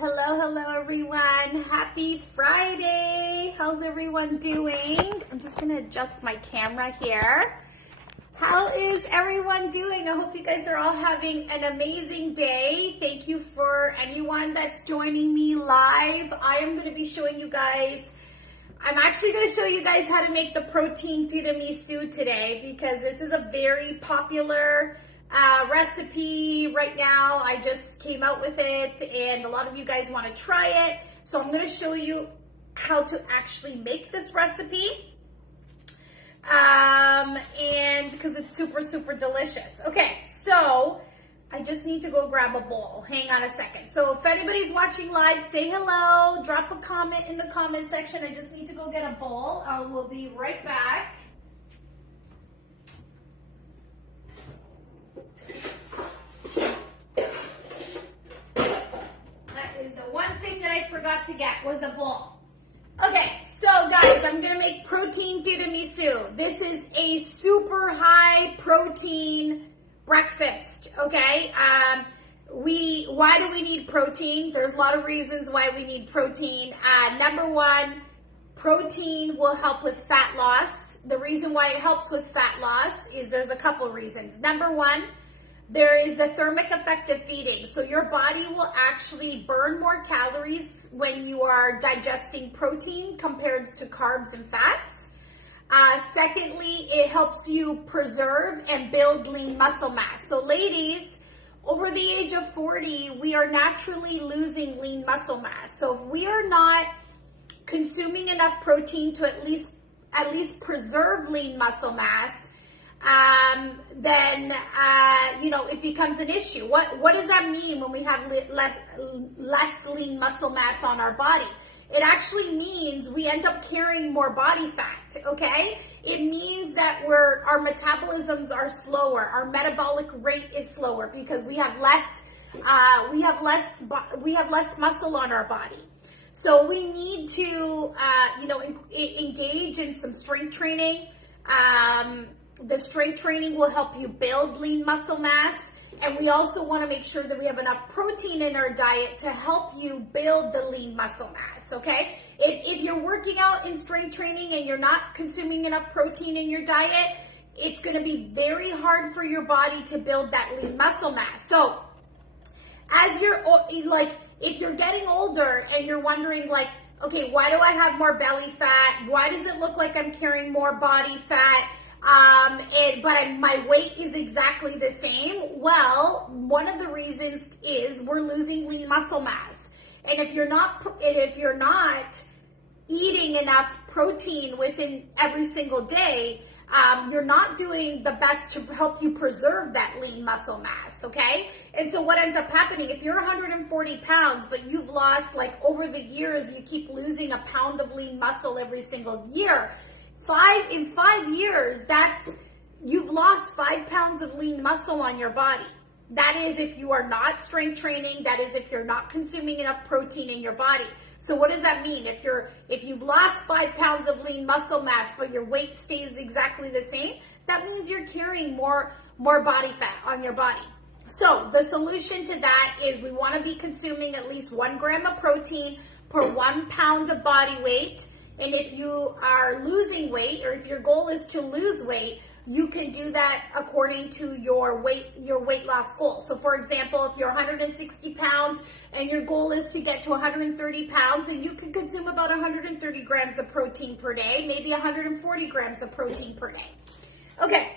Hello everyone. Happy Friday. How's everyone doing? I'm just gonna adjust my camera here. How is everyone doing? I hope you guys are all having an amazing day. Thank you for anyone that's joining me live. I am gonna be showing you guys, I'm actually gonna show you guys how to make the protein tiramisu today because this is a very popular recipe right now. I just came out with it and a lot of you guys want to try it. So I'm going to show you how to actually make this recipe. And because it's super delicious. Okay, so I just need to go grab a bowl. Hang on a second. So if anybody's watching live, say hello, drop a comment in the comment section. I just need to go get a bowl. I will be right back. Forgot to get was a bowl. Okay, so guys, I'm gonna make protein tiramisu. This is a super high protein breakfast. Okay, why do we need protein? There's a lot of reasons why we need protein. Number one, protein will help with fat loss. The reason why it helps with fat loss is there's a couple reasons. Number one, there is the thermic effect of feeding. So your body will actually burn more calories when you are digesting protein compared to carbs and fats. Secondly, it helps you preserve and build lean muscle mass. So ladies, over the age of 40, we are naturally losing lean muscle mass. So if we are not consuming enough protein to at least preserve lean muscle mass, then it becomes an issue. What does that mean when we have less lean muscle mass on our body? It actually means we end up carrying more body fat. Okay, it means that our metabolisms are slower, our metabolic rate is slower because we have less muscle on our body. So we need to engage in some strength training. The strength training will help you build lean muscle mass, and we also want to make sure that we have enough protein in our diet to help you build the lean muscle mass, okay? If you're working out in strength training and you're not consuming enough protein in your diet, it's going to be very hard for your body to build that lean muscle mass. So as if you're getting older and you're wondering okay, why do I have more belly fat? Why does it look like I'm carrying more body fat? But my weight is exactly the same. Well, one of the reasons is we're losing lean muscle mass. And if you're not eating enough protein within every single day, you're not doing the best to help you preserve that lean muscle mass, okay? And so what ends up happening, if you're 140 pounds, but you've lost, over the years, you keep losing a pound of lean muscle every single year, in 5 years, you've lost 5 pounds of lean muscle on your body. That is if you are not strength training. That is if you're not consuming enough protein in your body. So what does that mean? If you've lost 5 pounds of lean muscle mass, but your weight stays exactly the same, that means you're carrying more body fat on your body. So the solution to that is we want to be consuming at least 1 gram of protein per 1 pound of body weight. And if you are losing weight, or if your goal is to lose weight, you can do that according to your weight loss goal. So for example, if you're 160 pounds and your goal is to get to 130 pounds, then you can consume about 130 grams of protein per day, maybe 140 grams of protein per day. Okay,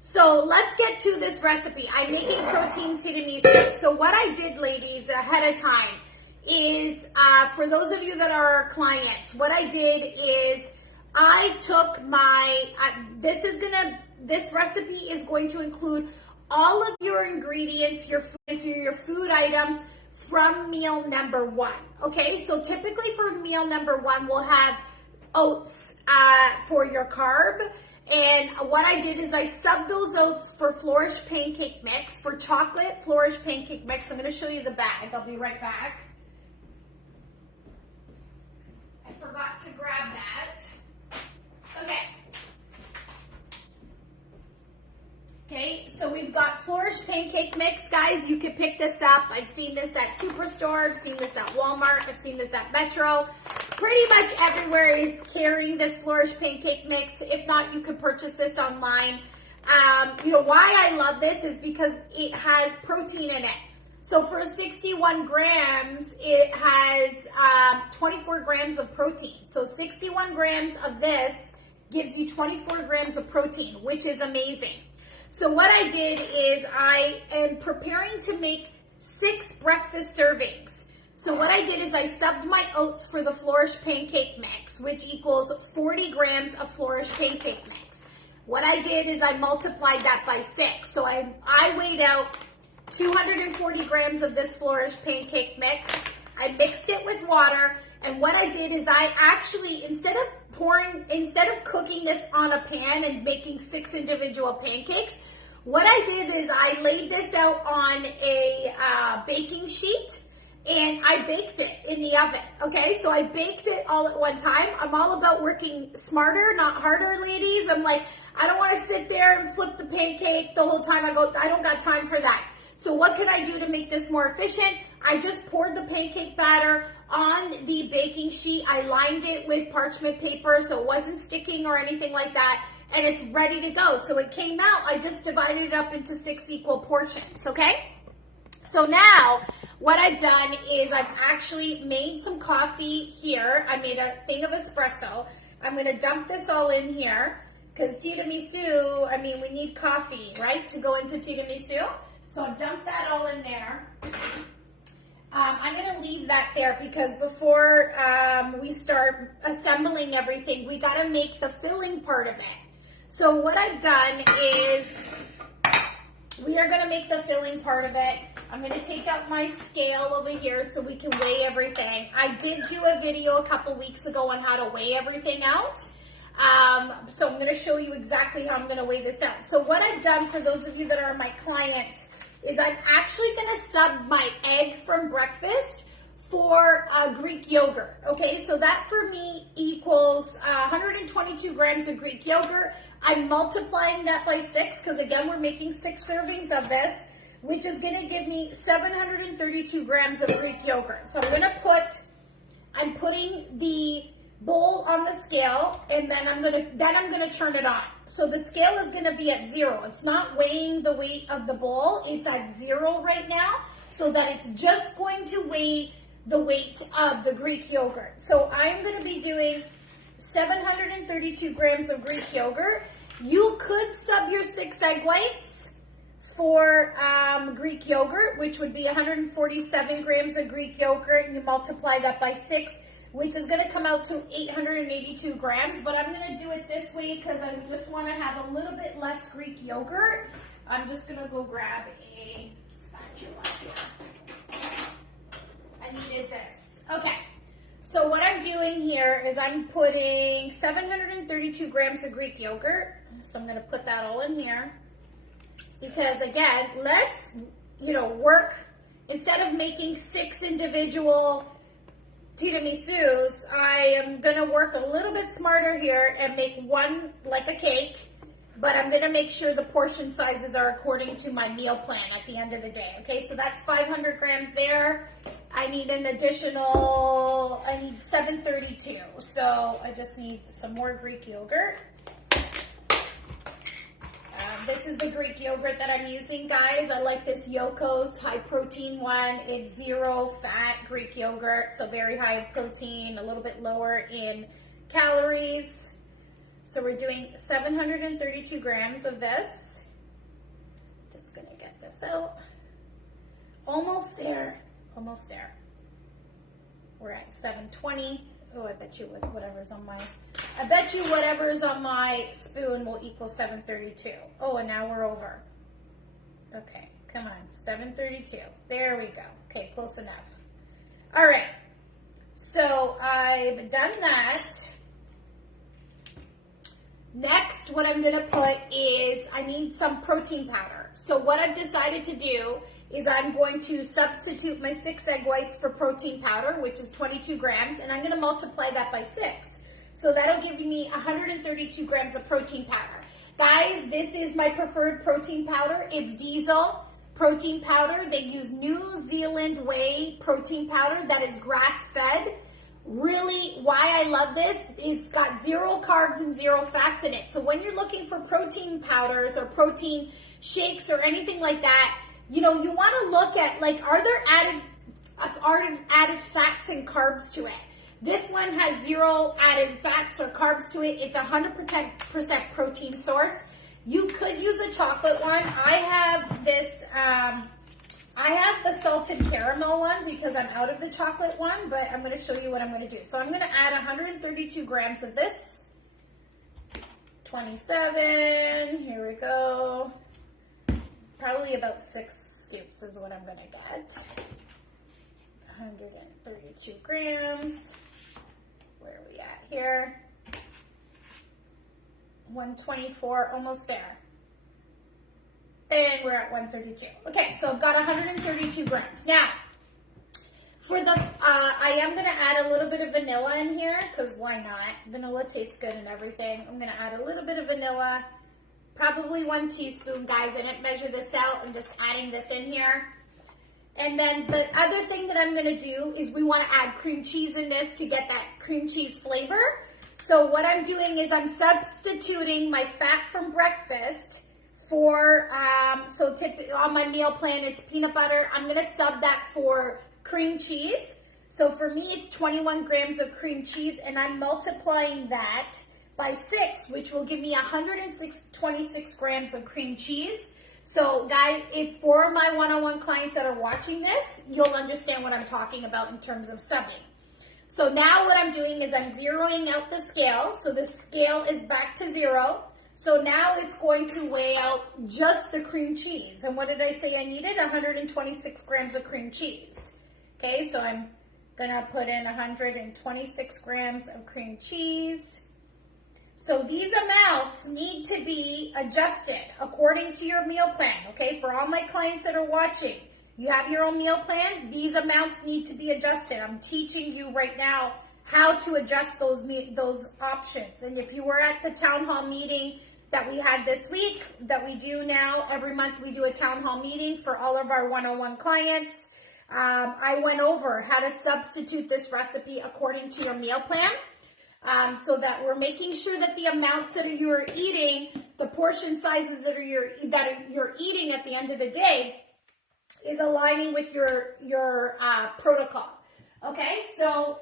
so let's get to this recipe. I'm making protein tiramisu. So what I did, ladies, ahead of time is, for those of you that are our clients, what I did is I took this recipe is going to include all of your ingredients, your food items from meal number 1. Okay, so typically for meal number 1, we'll have oats for your carb. And what I did is I subbed those oats for flourish pancake mix, for chocolate flourish pancake mix. I'm going to show you the bag. I'll be right back. I forgot to grab that. Okay. Okay, so we've got Flourish Pancake Mix, guys. You can pick this up. I've seen this at Superstore. I've seen this at Walmart. I've seen this at Metro. Pretty much everywhere is carrying this Flourish Pancake Mix. If not, you could purchase this online. You know, why I love this is because it has protein in it. So for 61 grams, it has 24 grams of protein. So 61 grams of this gives you 24 grams of protein, which is amazing. So what I did is I am preparing to make 6 breakfast servings. So what I did is I subbed my oats for the Flourish Pancake Mix, which equals 40 grams of Flourish Pancake Mix. What I did is I multiplied that by 6. So I weighed out 240 grams of this Flourish Pancake Mix. I mixed it with water, and what I did is I actually, instead of cooking this on a pan and making 6 individual pancakes, what I did is I laid this out on a baking sheet, and I baked it in the oven, okay? So I baked it all at one time. I'm all about working smarter, not harder, ladies. I'm like, I don't want to sit there and flip the pancake the whole time. I don't got time for that. So what can I do to make this more efficient? I just poured the pancake batter on the baking sheet. I lined it with parchment paper so it wasn't sticking or anything like that, and it's ready to go. So it came out, I just divided it up into 6 equal portions, okay? So now what I've done is I've actually made some coffee here. I made a thing of espresso. I'm gonna dump this all in here because tiramisu, I mean, we need coffee, right, to go into tiramisu. So I've dumped that all in there. I'm going to leave that there because before we start assembling everything, we got to make the filling part of it. So what I've done is we are going to make the filling part of it. I'm going to take out my scale over here so we can weigh everything. I did do a video a couple weeks ago on how to weigh everything out. So I'm going to show you exactly how I'm going to weigh this out. So what I've done for those of you that are my clients is I'm actually going to sub my egg from breakfast for Greek yogurt. Okay, so that for me equals 122 grams of Greek yogurt. I'm multiplying that by 6 because again, we're making 6 servings of this, which is going to give me 732 grams of Greek yogurt. So I'm putting the bowl on the scale, and then I'm gonna turn it on. So the scale is gonna be at 0. It's not weighing the weight of the bowl. It's at 0 right now, so that it's just going to weigh the weight of the Greek yogurt. So I'm gonna be doing 732 grams of Greek yogurt. You could sub your 6 egg whites for Greek yogurt, which would be 147 grams of Greek yogurt, and you multiply that by 6, which is going to come out to 882 grams, but I'm going to do it this way because I just want to have a little bit less Greek yogurt. I'm just going to go grab a spatula here. I needed this. Okay, so what I'm doing here is I'm putting 732 grams of Greek yogurt, so I'm going to put that all in here because, again, let's, work, instead of making 6 individual tiramisus, I am going to work a little bit smarter here and make one like a cake, but I'm going to make sure the portion sizes are according to my meal plan at the end of the day. Okay, so that's 500 grams there. I need 732. So I just need some more Greek yogurt. This is the Greek yogurt that I'm using, guys. I like this Yoko's high protein one. It's 0 fat Greek yogurt, so very high protein, a little bit lower in calories. So we're doing 732 grams of this. Just gonna get this out. Almost there, almost there. We're at 720. Oh, I bet you whatever's on my spoon will equal 732. Oh, and now we're over. Okay, come on, 732. There we go. Okay, close enough. All right, so I've done that. Next, what I'm gonna put is I need some protein powder. So what I've decided to do is I'm going to substitute my 6 egg whites for protein powder, which is 22 grams, and I'm going to multiply that by 6. So that'll give me 132 grams of protein powder. Guys, this is my preferred protein powder. It's diesel protein powder. They use New Zealand whey protein powder that is grass-fed. Really, why I love this, it's got 0 carbs and 0 fats in it. So when you're looking for protein powders or protein shakes or anything like that, you know, you want to look at, like, are there added fats and carbs to it? This one has 0 added fats or carbs to it. It's 100% protein source. You could use a chocolate one. I have this, I have the salted caramel one because I'm out of the chocolate one, but I'm going to show you what I'm going to do. So I'm going to add 132 grams of this. 27, here we go. Probably about 6 scoops is what I'm going to get. 132 grams. Where are we at here? 124, almost there. And we're at 132. Okay, so I've got 132 grams. Now, for the, I am going to add a little bit of vanilla in here, because why not? Vanilla tastes good and everything. I'm going to add a little bit of vanilla, probably 1 teaspoon, guys. I didn't measure this out. I'm just adding this in here. And then the other thing that I'm going to do is we want to add cream cheese in this to get that cream cheese flavor. So what I'm doing is I'm substituting my fat from breakfast for, so on my meal plan, it's peanut butter. I'm going to sub that for cream cheese. So for me, it's 21 grams of cream cheese, and I'm multiplying that by 6, which will give me 126 grams of cream cheese. So guys, if for my one-on-one clients that are watching this, you'll understand what I'm talking about in terms of subbing. So now what I'm doing is I'm zeroing out the scale. So the scale is back to 0. So now it's going to weigh out just the cream cheese. And what did I say I needed? 126 grams of cream cheese. Okay, so I'm gonna put in 126 grams of cream cheese. So these amounts need to be adjusted according to your meal plan, okay? For all my clients that are watching, you have your own meal plan. These amounts need to be adjusted. I'm teaching you right now how to adjust those options. And if you were at the town hall meeting that we had this week, that we do now, every month we do a town hall meeting for all of our one-on-one clients. I went over how to substitute this recipe according to your meal plan. So that we're making sure that the amounts that you're eating, the portion sizes that you're eating at the end of the day, is aligning with your protocol. Okay, so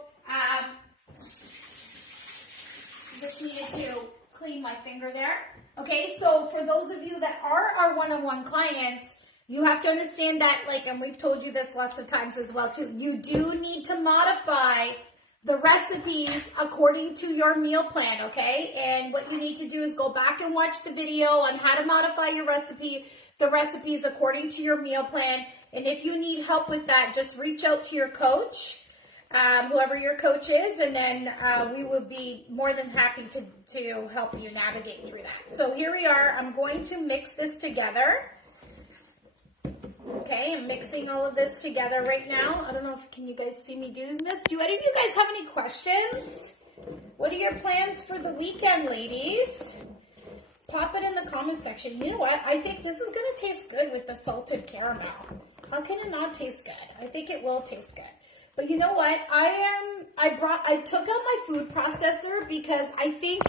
just needed to clean my finger there. Okay, so for those of you that are our one-on-one clients, you have to understand that, like, and we've told you this lots of times as well too, you do need to modify the recipes according to your meal plan, okay? And what you need to do is go back and watch the video on how to modify your recipe, the recipes according to your meal plan. And if you need help with that, just reach out to your coach, whoever your coach is, and then we would be more than happy to help you navigate through that. So here we are. I'm going to mix this together. Okay, I'm mixing all of this together right now. I don't know if can you guys see me doing this. Do any of you guys have any questions? What are your plans for the weekend, ladies? Pop it in the comment section. You know what? I think this is going to taste good with the salted caramel. How can it not taste good? I think it will taste good. But you know what? I took out my food processor because I think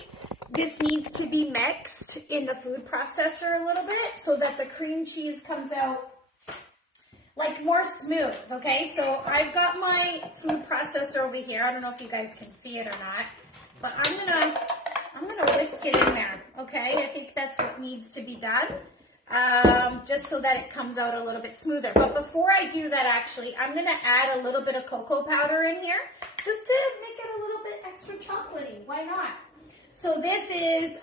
this needs to be mixed in the food processor a little bit so that the cream cheese comes out like more smooth, okay? So I've got my food processor over here. I don't know if you guys can see it or not, but I'm gonna whisk it in there, okay? I think that's what needs to be done, just so that it comes out a little bit smoother. But before I do that, actually, I'm gonna add a little bit of cocoa powder in here, just to make it a little bit extra chocolatey. Why not? So this is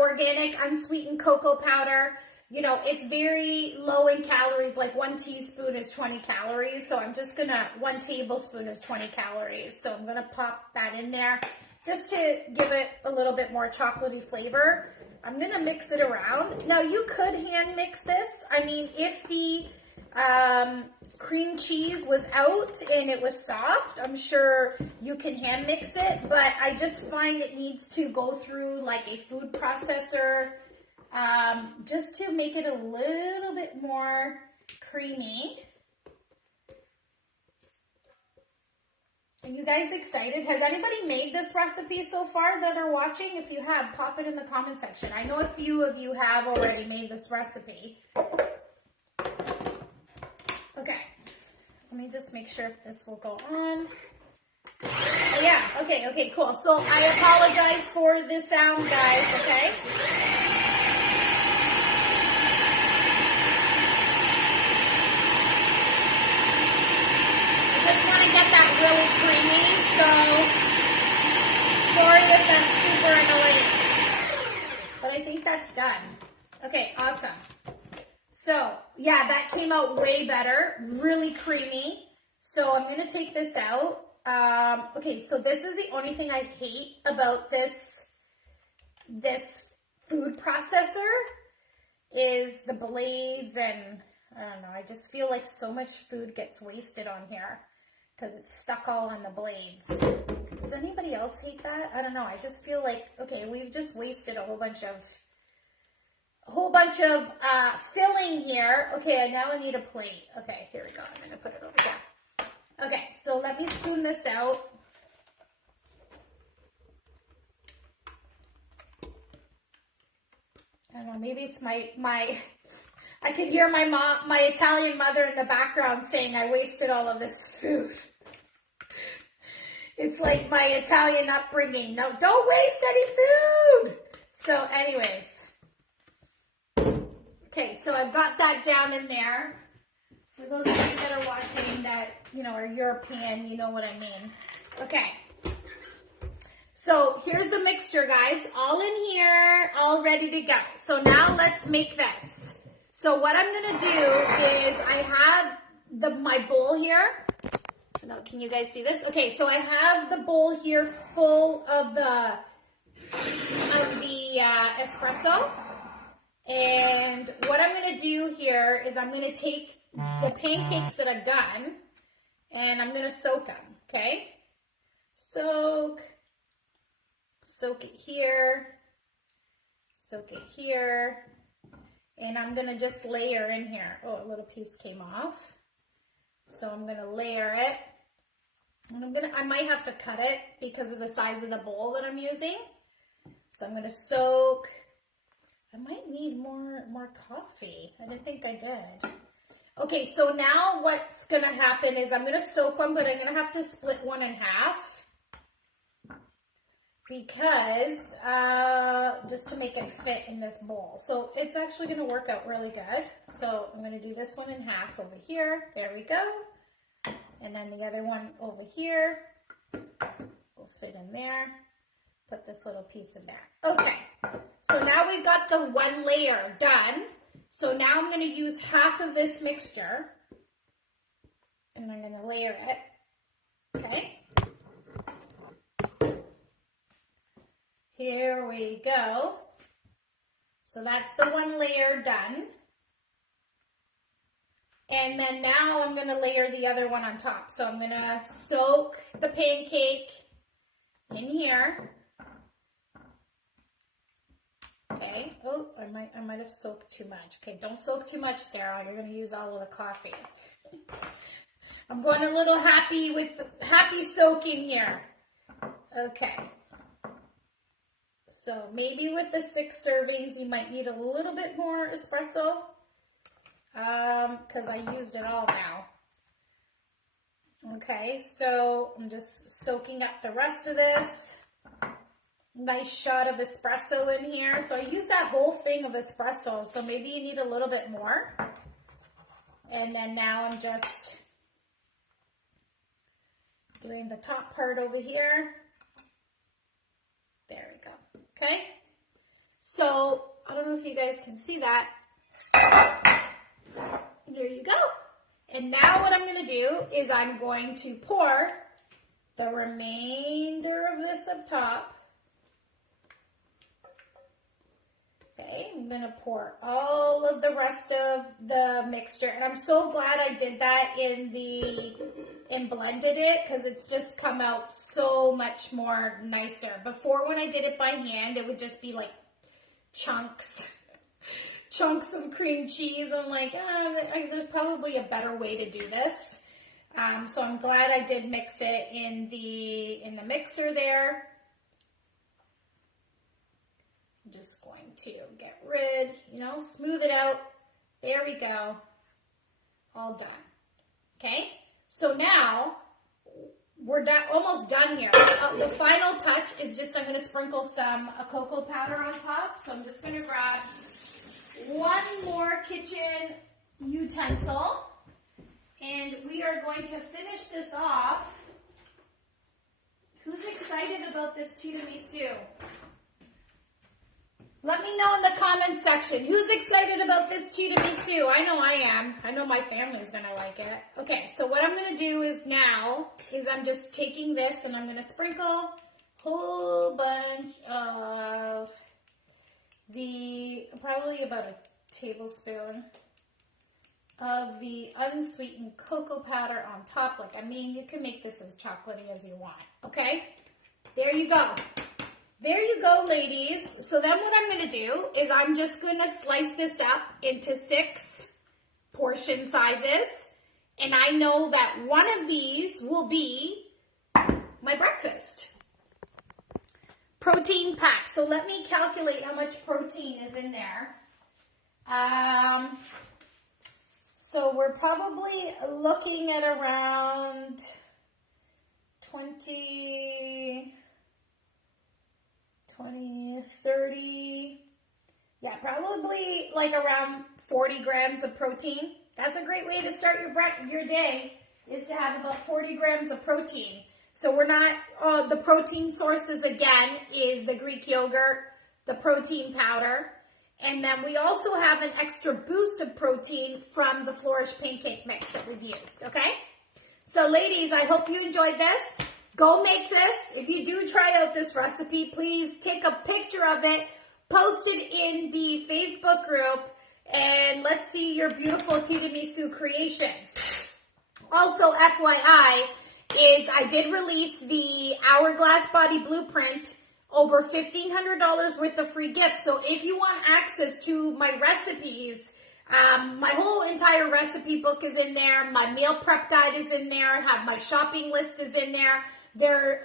organic unsweetened cocoa powder. You know, it's very low in calories, like 1 teaspoon is 20 calories. So I'm just gonna, 1 tablespoon is 20 calories. So I'm gonna pop that in there just to give it a little bit more chocolatey flavor. I'm gonna mix it around. Now you could hand mix this. I mean, if the cream cheese was out and it was soft, I'm sure you can hand mix it, but I just find it needs to go through like a food processor just to make it a little bit more creamy. Are you guys excited? Has anybody made this recipe so far that are watching? If you have, pop it in the comment section. I know a few of you have already made this recipe. Okay, let me just make sure if this will go on. Oh, yeah, okay, cool. So I apologize for the sound, guys, okay? I just want to get that really creamy, so sorry if that's super annoying. But I think that's done. Okay, awesome. So, yeah, that came out way better, really creamy. So I'm going to take this out. Okay, so this is the only thing I hate about this food processor is the blades, and I don't know, I just feel like so much food gets wasted on here because it's stuck all on the blades. Does anybody else hate that? I don't know, I just feel like, okay, we've just wasted a whole bunch of filling here. Okay, and now I need a plate. Okay, here we go. I'm going to put it over here. Okay, so let me spoon this out. I don't know, maybe it's my I can hear my mom, my Italian mother in the background saying I wasted all of this food. It's like my Italian upbringing. No, don't waste any food. So anyways. Okay, so I've got that down in there. For those of you that are watching that, you know, are European, you know what I mean. Okay. So here's the mixture, guys. All in here, all ready to go. So now let's make this. So what I'm going to do is I have my bowl here. No, can you guys see this? Okay, so I have the bowl here full of the espresso. And what I'm going to do here is I'm going to take the pancakes that I've done and I'm going to soak them, okay? Soak it here, and I'm going to just layer in here. Oh, a little piece came off. So I'm going to layer it. And I might have to cut it because of the size of the bowl that I'm using. So I'm going to soak. I might need more coffee. I didn't think I did. Okay, so now what's going to happen is I'm going to soak one, but I'm going to have to split one in half because just to make it fit in this bowl. So it's actually going to work out really good. So I'm going to do this one in half over here. There we go. And then the other one over here will fit in there. Put this little piece in there. Okay, so now we've got the one layer done. So now I'm going to use half of this mixture and I'm going to layer it. Okay. Here we go. So that's the one layer done. And then now I'm going to layer the other one on top. So I'm going to soak the pancake in here. Okay. Oh, I might have soaked too much. Okay, don't soak too much, Sarah. You're going to use all of the coffee. I'm going a little happy soaking here. Okay. So maybe with the 6 servings, you might need a little bit more espresso because I used it all now. Okay, so I'm just soaking up the rest of this. Nice shot of espresso in here. So I use that whole thing of espresso. So maybe you need a little bit more. And then now I'm just doing the top part over here. There we go. Okay. So I don't know if you guys can see that. There you go. And now what I'm going to do is I'm going to pour the remainder of this up top. Okay, I'm going to pour all of the rest of the mixture. And I'm so glad I did that and blended it because it's just come out so much more nicer. Before when I did it by hand, it would just be like chunks. chunks of cream cheese. I'm like, there's probably a better way to do this. So I'm glad I did mix it in the mixer there. I'm just going to get rid, smooth it out. There we go. All done. Okay, so now we're almost done here. The final touch is just I'm going to sprinkle some cocoa powder on top. So I'm just going to grab one more kitchen utensil, and we are going to finish this off. Who's excited about this tiramisu? Let me know in the comment section. Who's excited about this tiramisu? I know I am. I know my family's going to like it. Okay, so what I'm going to do is I'm just taking this and I'm going to sprinkle a whole bunch of probably about a tablespoon of the unsweetened cocoa powder on top. You can make this as chocolatey as you want. Okay, there you go. There you go, ladies. So then what I'm going to do is I'm just going to slice this up into 6 portion sizes. And I know that one of these will be my breakfast. Protein pack. So let me calculate how much protein is in there. So we're probably looking at around 30, yeah, probably like around 40 grams of protein. That's a great way to start your day, is to have about 40 grams of protein. So we're not, the protein sources again is the Greek yogurt, the protein powder, and then we also have an extra boost of protein from the Flourish pancake mix that we've used, okay? So ladies, I hope you enjoyed this. Go make this. If you do try out this recipe, please take a picture of it, post it in the Facebook group, and let's see your beautiful tiramisu creations. Also, FYI, is I did release the Hourglass Body Blueprint, over $1,500 worth of free gifts. So if you want access to my recipes, my whole entire recipe book is in there. My meal prep guide is in there. I have my shopping list is in there. The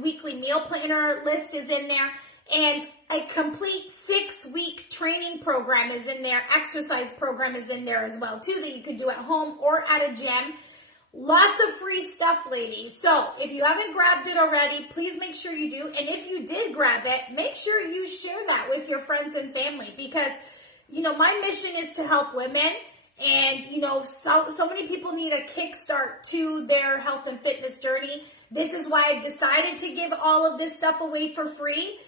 weekly meal planner list is in there. And a complete 6-week training program is in there. Exercise program is in there as well, too, that you could do at home or at a gym. Lots of free stuff, ladies. So if you haven't grabbed it already, please make sure you do. And if you did grab it, make sure you share that with your friends and family, because, my mission is to help women. And, so many people need a kickstart to their health and fitness journey. This is why I've decided to give all of this stuff away for free,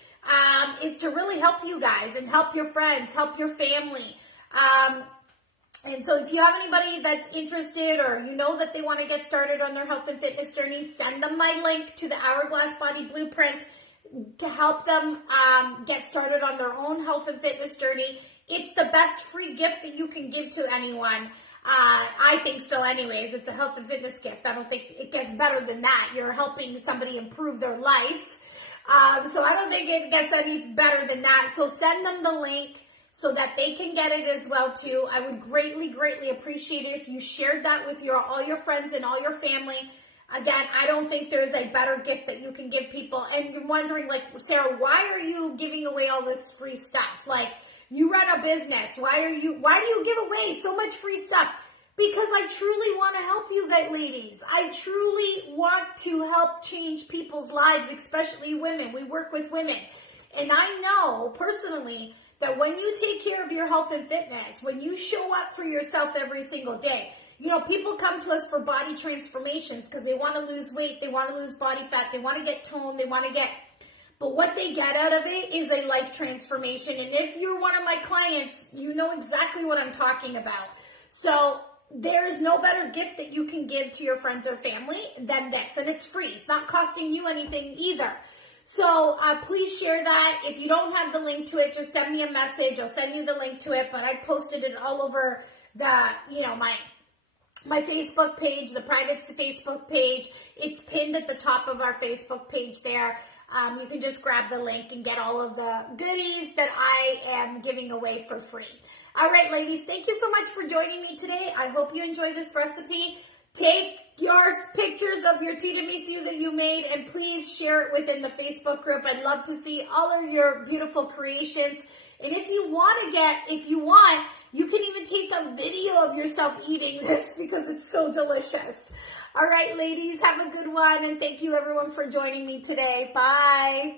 is to really help you guys and help your friends, help your family. And so if you have anybody that's interested, or that they want to get started on their health and fitness journey, send them my link to the Hourglass Body Blueprint to help them get started on their own health and fitness journey. It's the best free gift that you can give to anyone. I think so anyways. It's a health and fitness gift. I don't think it gets better than that. You're helping somebody improve their life. So I don't think it gets any better than that. So send them the link so that they can get it as well too. I would greatly, greatly appreciate it if you shared that with all your friends and all your family. Again, I don't think there's a better gift that you can give people. And you're wondering, Sarah, why are you giving away all this free stuff? You run a business. Why do you give away so much free stuff? Because I truly want to help you guys, ladies. I truly want to help change people's lives, especially women. We work with women. And I know personally that when you take care of your health and fitness, when you show up for yourself every single day, people come to us for body transformations because they want to lose weight, they want to lose body fat, they want to get toned, but what they get out of it is a life transformation. And if you're one of my clients, you know exactly what I'm talking about. So there is no better gift that you can give to your friends or family than this. And it's free. It's not costing you anything either. So please share that. If you don't have the link to it, just send me a message. I'll send you the link to it. But I posted it all over my Facebook page, the private Facebook page. It's pinned at the top of our Facebook page there. you can just grab the link and get all of the goodies that I am giving away for free. All right, ladies, thank you so much for joining me today. I hope you enjoy this recipe. Take your pictures of your tiramisu that you made and please share it within the Facebook group. I'd love to see all of your beautiful creations. And if you want, you can even take a video of yourself eating this because it's so delicious. All right, ladies, have a good one. And thank you everyone for joining me today. Bye.